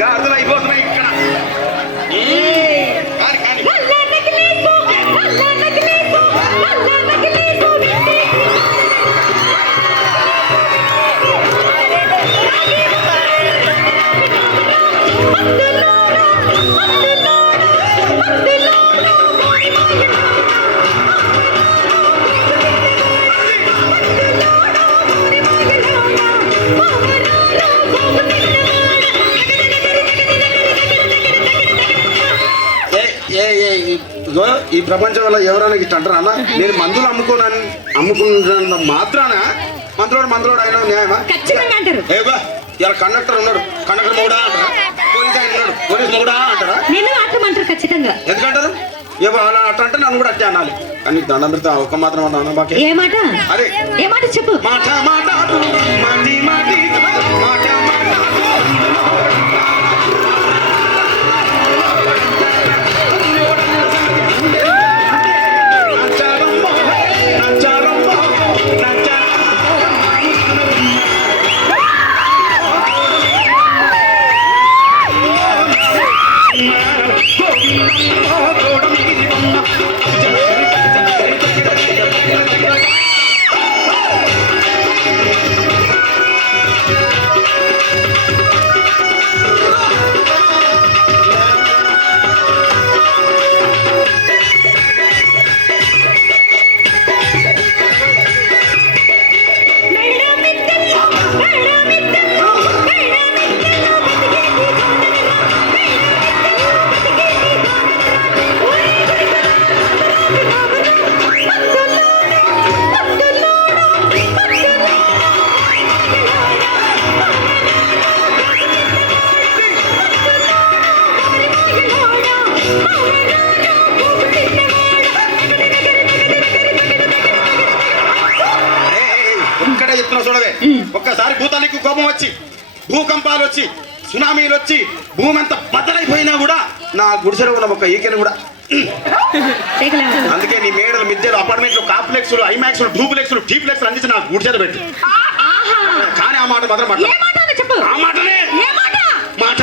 గాజులు అయిపోతున్నాయి ఇక్కడ. ఈ ప్రపంచంలో ఎవరైనా ఇట్లా అంటారా అన్న? నేను మందులు అమ్ముకున్న మాత్రాన మందులోడు అయినా న్యాయమా? ఏబా ఇలా కండక్టర్ ఉన్నాడు, కండక్టర్ మొగుడా అంటారా? పోలీస్ ఆయన ఉన్నాడు, పోలీస్ మొగుడా అంటారా? ఖచ్చితంగా ఎందుకంటారు? ఏమో అలా అట్లా అంటే నన్ను కూడా అట్టే అనాలి. కానీ దండం పెడతా ఒక మాత్రం అన్నా మాకే. ఏ మాట? అదే ఏ మాట చెప్పు. మాట మాట మాటి మాటి మాట చూడవే. ఒక్కసారి భూతానికి కోపం వచ్చి, భూకంపాలు వచ్చి, సునామీలు వచ్చి, భూమి అంతా బద్దలైపోయినా కూడా నా గుడిసెలో ఉన్న ఒక ఈకెను కూడా. అందుకే నీ మేడలు, మిద్దెలు, అపార్ట్మెంట్లు, కాంప్లెక్స్లు, ఐమాక్స్లు, డూప్లెక్స్లు, టీప్లెక్స్లు అందించి నా గుడిసెలు పెట్టు. కానీ ఆ మాట మాత్రం ఆ మాటనే మాట మాట